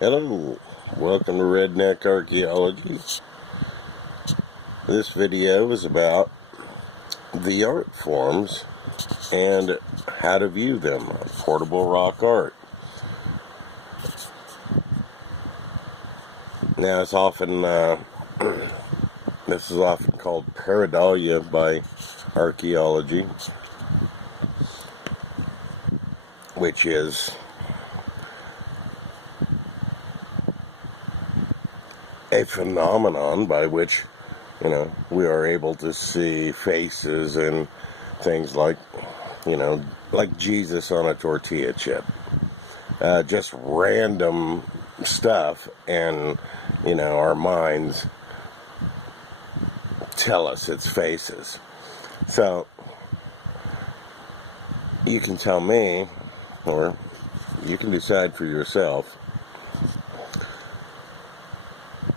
Hello, welcome to Redneck Archaeology. This video is about the art forms and how to view them. Portable rock art. Now it's often, this is often called pareidolia by archaeology, which is a phenomenon by which, we are able to see faces and things like, like Jesus on a tortilla chip. Just random stuff, and, our minds tell us it's faces. So, you can tell me, or you can decide for yourself,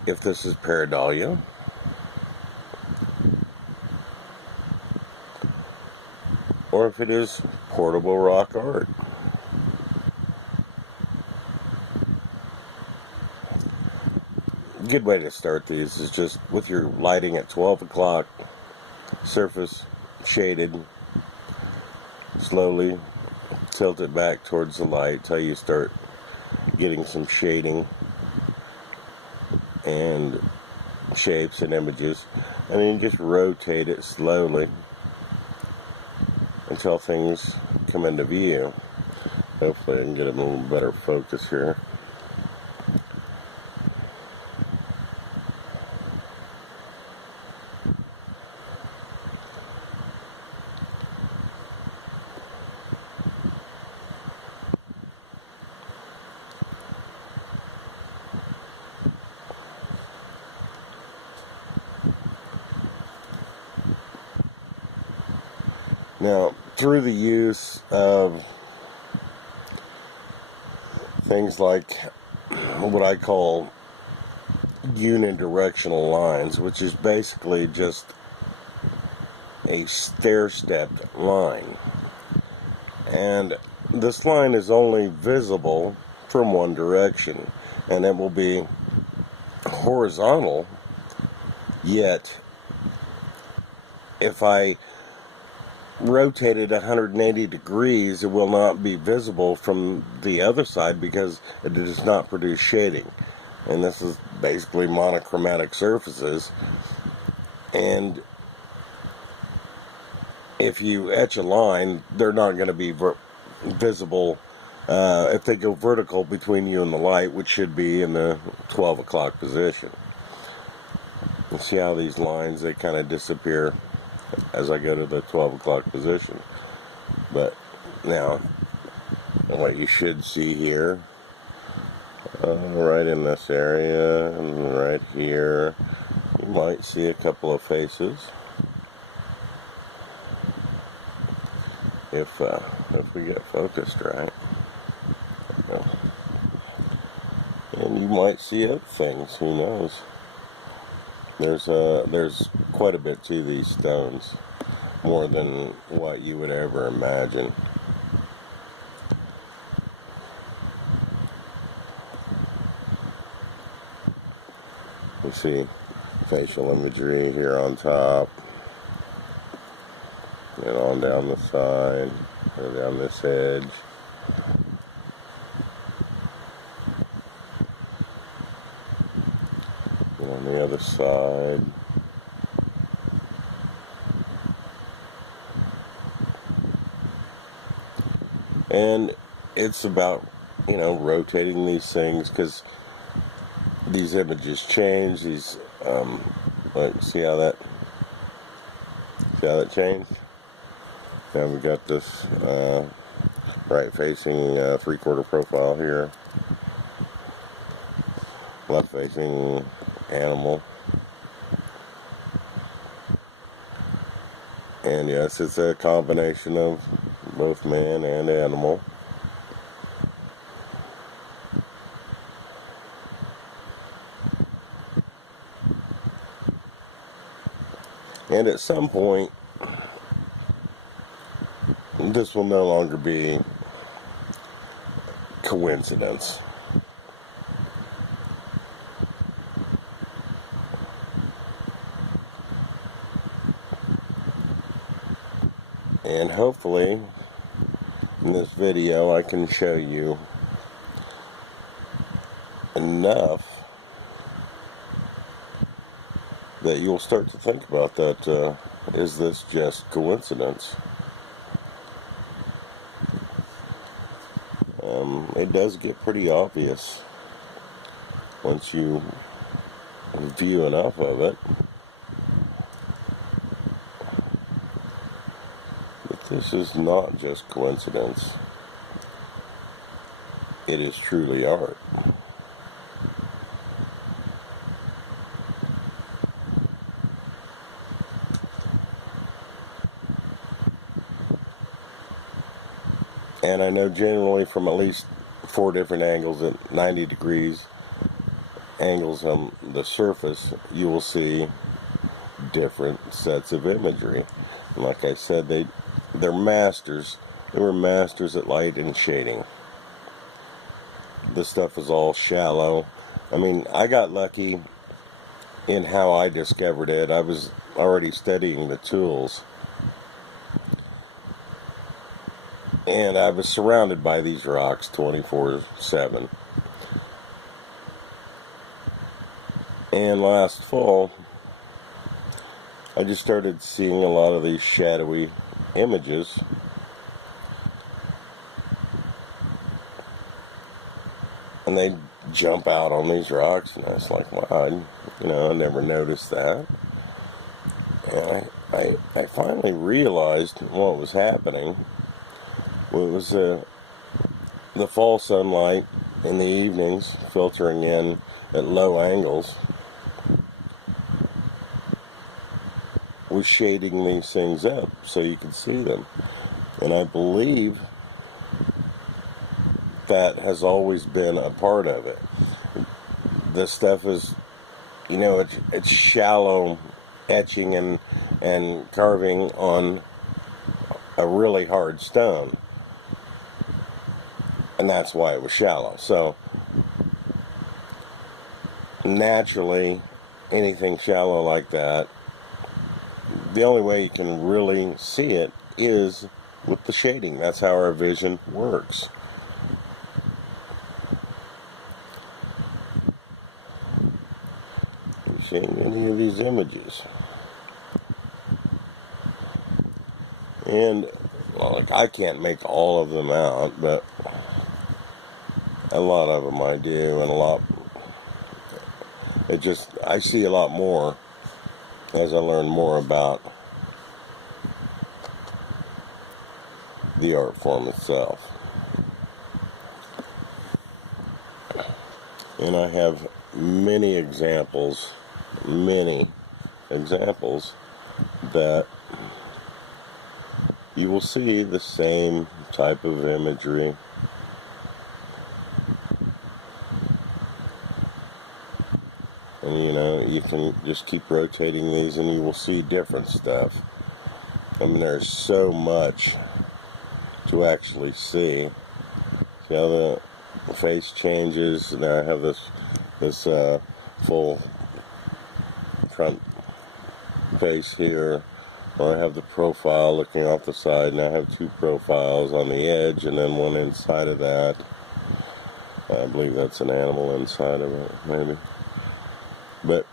if this is pareidolia, or if it is portable rock art. A good way to start these is just with your lighting at 12 o'clock, surface shaded, slowly tilt it back towards the light till you start getting some shading and shapes and images, and then you just rotate it slowly until things come into view. Hopefully I can get a little better focus here. Now, through the use of things like what I call unidirectional lines, which is basically just a stair-stepped line. And this line is only visible from one direction, and it will be horizontal, yet if I rotate it 180 degrees, it will not be visible from the other side because it does not produce shading. And this is basically monochromatic surfaces. And if you etch a line, they're not going to be visible if they go vertical between you and the light, which should be in the 12 o'clock position. You see how these lines, they kind of disappear as I go to the 12 o'clock position. But now, what you should see here, right in this area, and right here, you might see a couple of faces. If we get focused right. And you might see other things, who knows. There's quite a bit to these stones, more than what you would ever imagine. You see facial imagery here on top, and on down the side, and down this edge. And on the other side. And it's about, rotating these things, because these images change. These, see how that changed? Now we got this right-facing 3/4 profile here, left-facing animal, and yes, it's a combination of both man and animal. And at some point, this will no longer be coincidence. And hopefully in this video I can show you enough that you'll start to think about that, is this just coincidence? It does get pretty obvious once you view enough of it that this is not just coincidence. It is truly art. And I know generally from at least 4 different angles at 90 degrees angles on the surface, you will see different sets of imagery. And like I said, they're masters. They were masters at light and shading. This stuff is all shallow. I mean, I got lucky in how I discovered it. I was already studying the tools, and I was surrounded by these rocks 24/7. And last fall, I just started seeing a lot of these shadowy images. And they jump out on these rocks, and I was like, wow, I never noticed that. And I finally realized what was happening. Well, it was the fall sunlight in the evenings filtering in at low angles was shading these things up so you could see them. And I believe that has always been a part of it. This stuff is, it's shallow etching and carving on a really hard stone. And that's why it was shallow. So, naturally, anything shallow like that, the only way you can really see it is with the shading. That's how our vision works. You seeing any of these images? And, like, I can't make all of them out, but a lot of them I do, and I see a lot more as I learn more about the art form itself. And I have many examples that you will see the same type of imagery. And you can just keep rotating these and you will see different stuff. I mean, there's so much to actually see. See how the face changes? Now I have this full front face here, or I have the profile looking off the side, and I have 2 profiles on the edge and then one inside of that. I believe that's an animal inside of it, maybe. But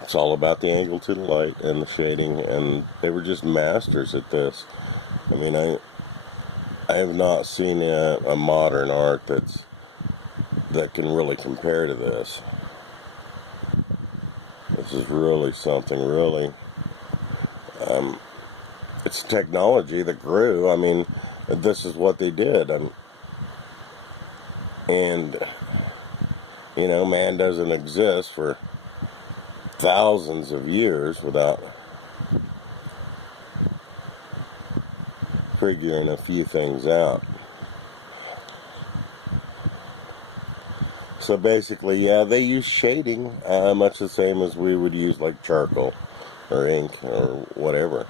it's all about the angle to the light and the shading, and they were just masters at this. I mean, I have not seen a modern art that can really compare to this. This is really something, really. It's technology that grew. I mean, this is what they did. And man doesn't exist for thousands of years without figuring a few things out. So basically, yeah, they use shading much the same as we would use like charcoal or ink or whatever.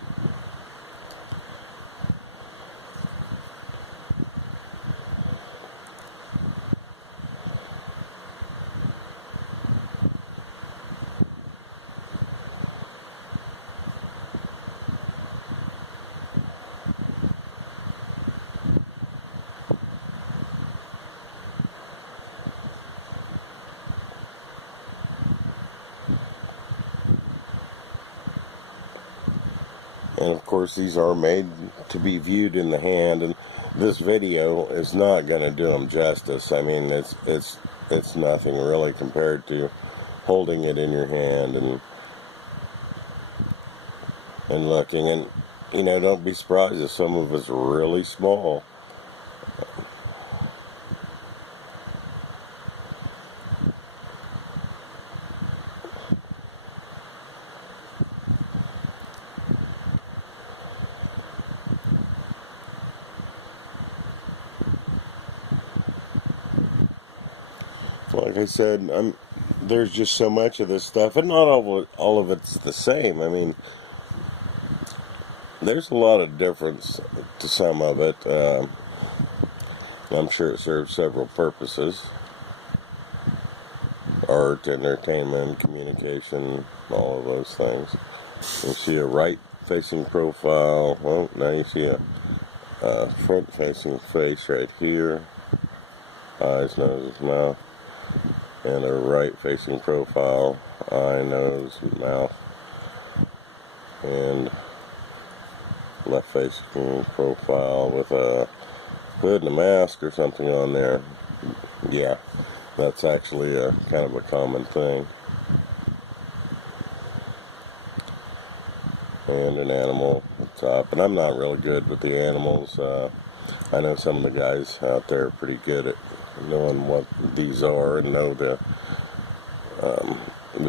And of course, these are made to be viewed in the hand, and this video is not going to do them justice. I mean, it's nothing really compared to holding it in your hand and looking. And you know, don't be surprised if some of it's really small. Like I said, there's just so much of this stuff, and not all of it's the same. I mean, there's a lot of difference to some of it. I'm sure it serves several purposes: art, entertainment, communication, all of those things. You see a right-facing profile. Well, now you see a front-facing face right here. Eyes, nose, mouth. And a right-facing profile, eye, nose, mouth, and left-facing profile with a hood and a mask or something on there. Yeah, that's actually a kind of a common thing. And an animal at the top. And I'm not really good with the animals. I know some of the guys out there are pretty good at knowing what these are and know the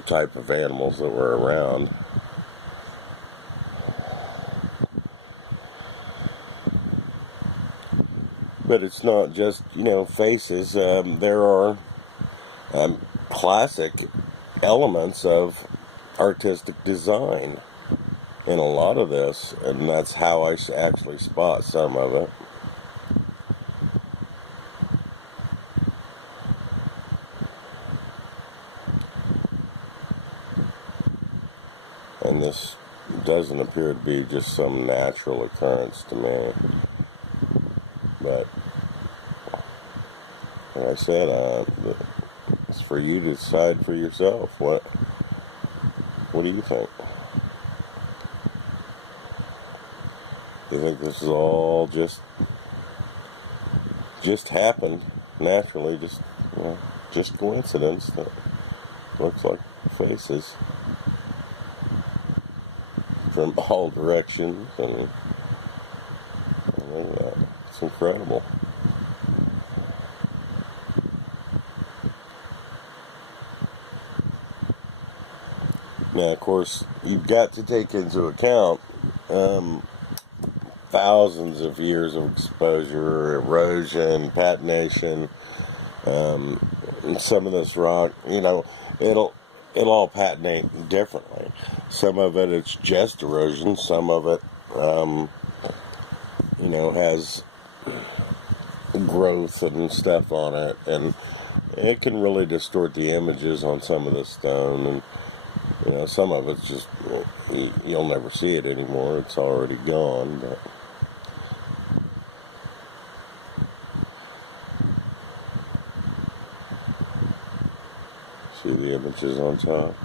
type of animals that were around. But it's not just, you know, faces. There are classic elements of artistic design in a lot of this, and that's how I actually spot some of it. And this doesn't appear to be just some natural occurrence to me. But, like I said, it's for you to decide for yourself. What do you think? You think this is all just happened naturally, just coincidence that looks like faces from all directions, and it's incredible. Now, of course, you've got to take into account thousands of years of exposure, erosion, patination. Some of this rock, you know, it'll all patinate differently. Some of it's just erosion. Some of it, you know, has growth and stuff on it, and it can really distort the images on some of the stone. And you know, some of it's just, you'll never see it anymore. It's already gone. But see the images on top.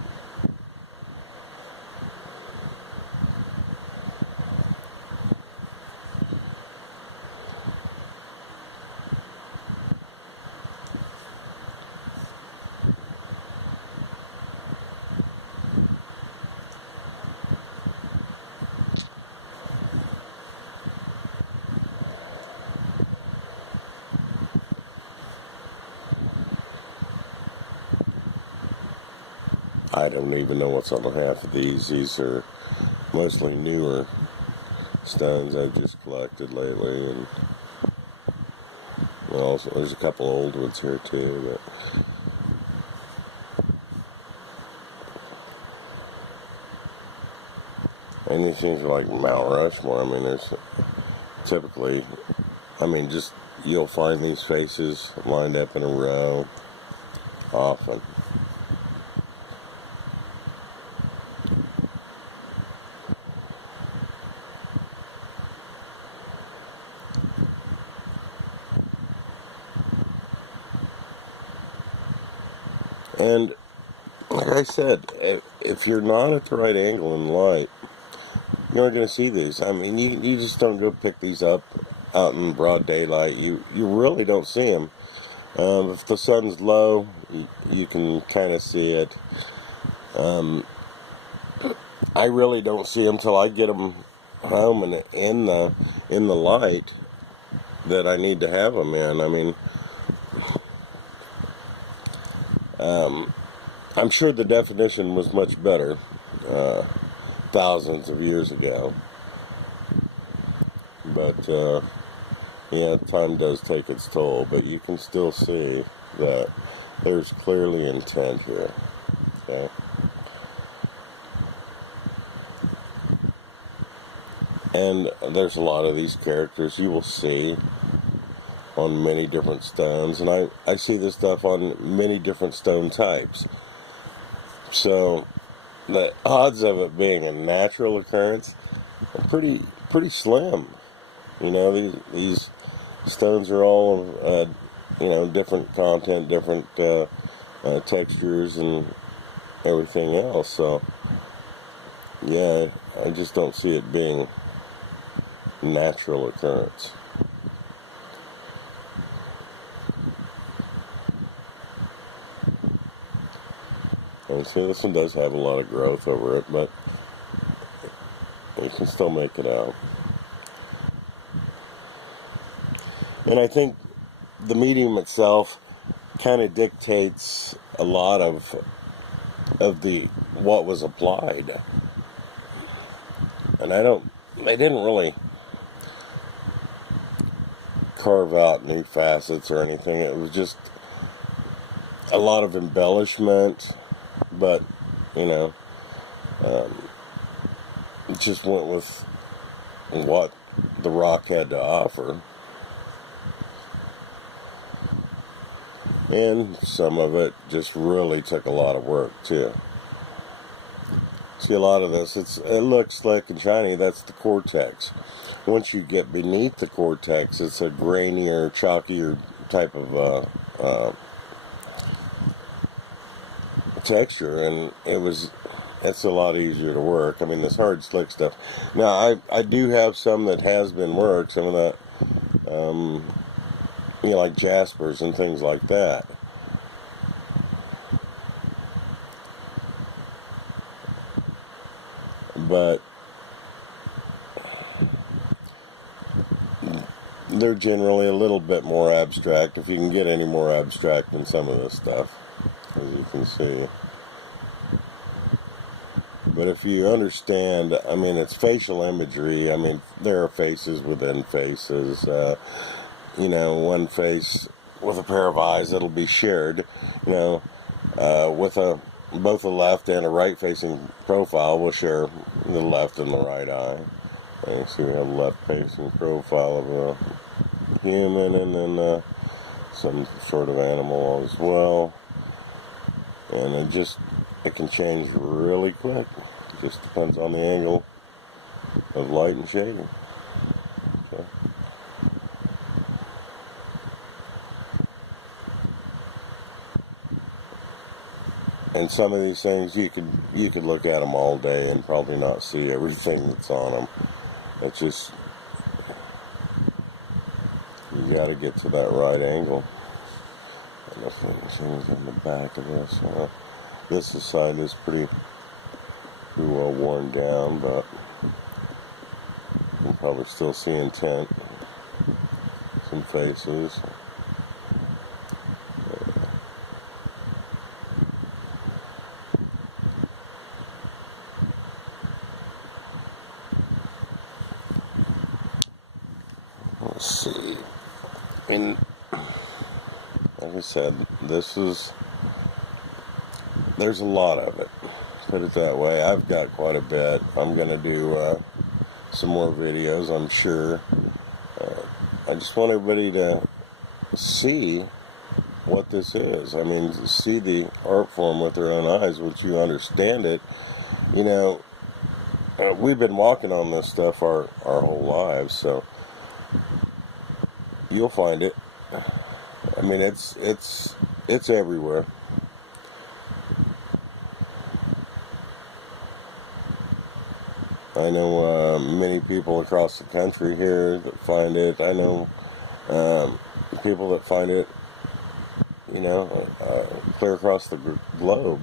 I don't even know what's on half of these. These are mostly newer stones I've just collected lately, and also there's a couple old ones here too. But anything like Mount Rushmore, I mean, there's typically, I mean, just you'll find these faces lined up in a row often. And like I said, if you're not at the right angle in light, you aren't going to see these. I mean, you just don't go pick these up out in broad daylight. You really don't see them. If the sun's low, you can kind of see it. I really don't see them till I get them home and in the light that I need to have them in. I mean, I'm sure the definition was much better thousands of years ago, but yeah, time does take its toll, but you can still see that there's clearly intent here. Okay. And there's a lot of these characters you will see on many different stones, and I see this stuff on many different stone types. So the odds of it being a natural occurrence are pretty slim. You know, these stones are all of you know, different content, different textures, and everything else. So yeah, I just don't see it being natural occurrence. And see, this one does have a lot of growth over it, but you can still make it out. And I think the medium itself kind of dictates a lot of the what was applied. And they didn't really carve out new facets or anything. It was just a lot of embellishment, but you know, it just went with what the rock had to offer. And some of it just really took a lot of work too. See, a lot of this, it looks slick and shiny. That's the cortex. Once you get beneath the cortex, it's a grainier, chalkier type of texture, and it's a lot easier to work. I mean, this hard, slick stuff. Now, I do have some that has been worked. Some of that, you know, like jaspers and things like that. But they're generally a little bit more abstract, if you can get any more abstract than some of this stuff, as you can see. But if you understand, I mean, it's facial imagery. I mean, there are faces within faces. You know, one face with a pair of eyes that'll be shared, you know, with both a left and a right-facing profile will share the left and the right eye. And you see we have a left-facing profile of a human, and then some sort of animal as well. And it can change really quick. It just depends on the angle of light and shading. Okay. And some of these things you could look at them all day and probably not see everything that's on them. It's just, you got to get to that right angle. And if anything's in the back of this, this side is pretty well worn down, but you can probably still see intent. Some faces. Let's see. And like I said, there's a lot of it. Put it that way. I've got quite a bit. I'm going to do some more videos, I'm sure. I just want everybody to see what this is. I mean, see the art form with their own eyes, once you understand it. You know, we've been walking on this stuff our whole lives, so you'll find it. I mean, it's everywhere. I know many people across the country here that find it. I know people that find it, you know, clear across the globe.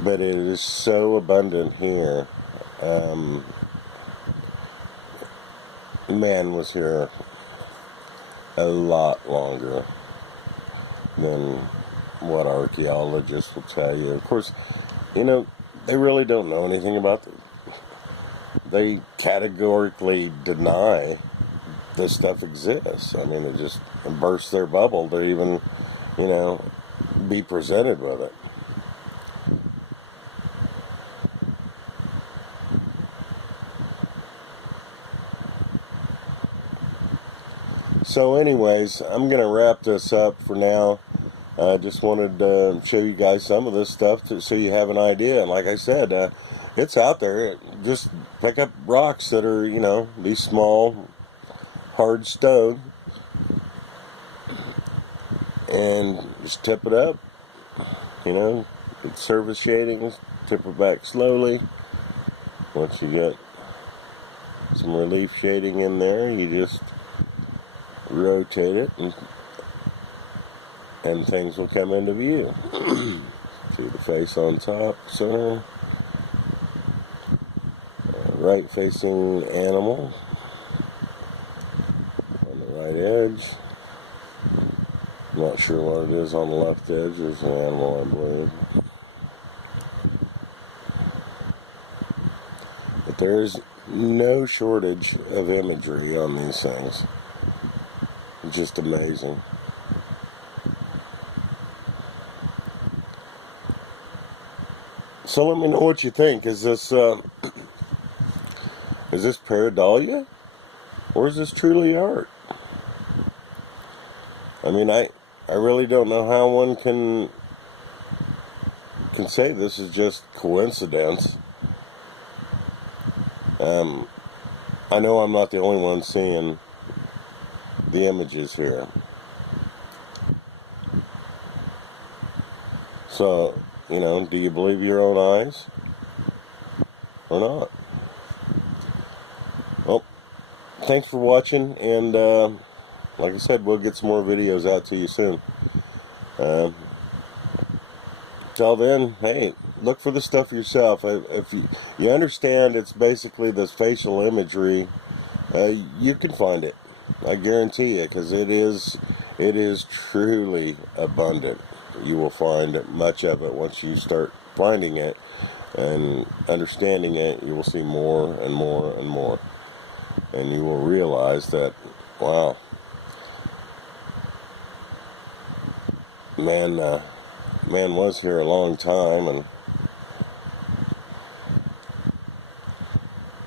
But it is so abundant here. Man was here a lot longer than what archaeologists will tell you. Of course, you know, they really don't know anything about it. They categorically deny this stuff exists. I mean, it just bursts their bubble to even, you know, be presented with it. So anyways, I'm going to wrap this up for now. I just wanted to show you guys some of this stuff so you have an idea. And like I said, it's out there. Just pick up rocks that are, you know, these small, hard stone, and just tip it up. You know, surface shadings, tip it back slowly. Once you get some relief shading in there, you just rotate it and things will come into view. See the face on top, center, right facing animal on the right edge. I'm not sure what it is on the left edge. There's an animal, I believe. But there's no shortage of imagery on these things. Just amazing. So let me know what you think. Is this pareidolia, or is this truly art? I mean, I really don't know how one can say this is just coincidence. I know I'm not the only one seeing the images here. So, you know, do you believe your own eyes or not? Well, thanks for watching, and like I said, we'll get some more videos out to you soon. Till then, hey, look for the stuff yourself. If you understand it's basically this facial imagery, you can find it. I guarantee you, because it is truly abundant. You will find much of it once you start finding it and understanding it. You will see more and more and more, and you will realize that, wow, man was here a long time,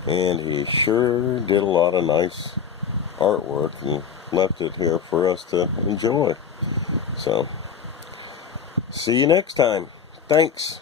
and he sure did a lot of nice artwork and left it here for us to enjoy. So, see you next time. Thanks.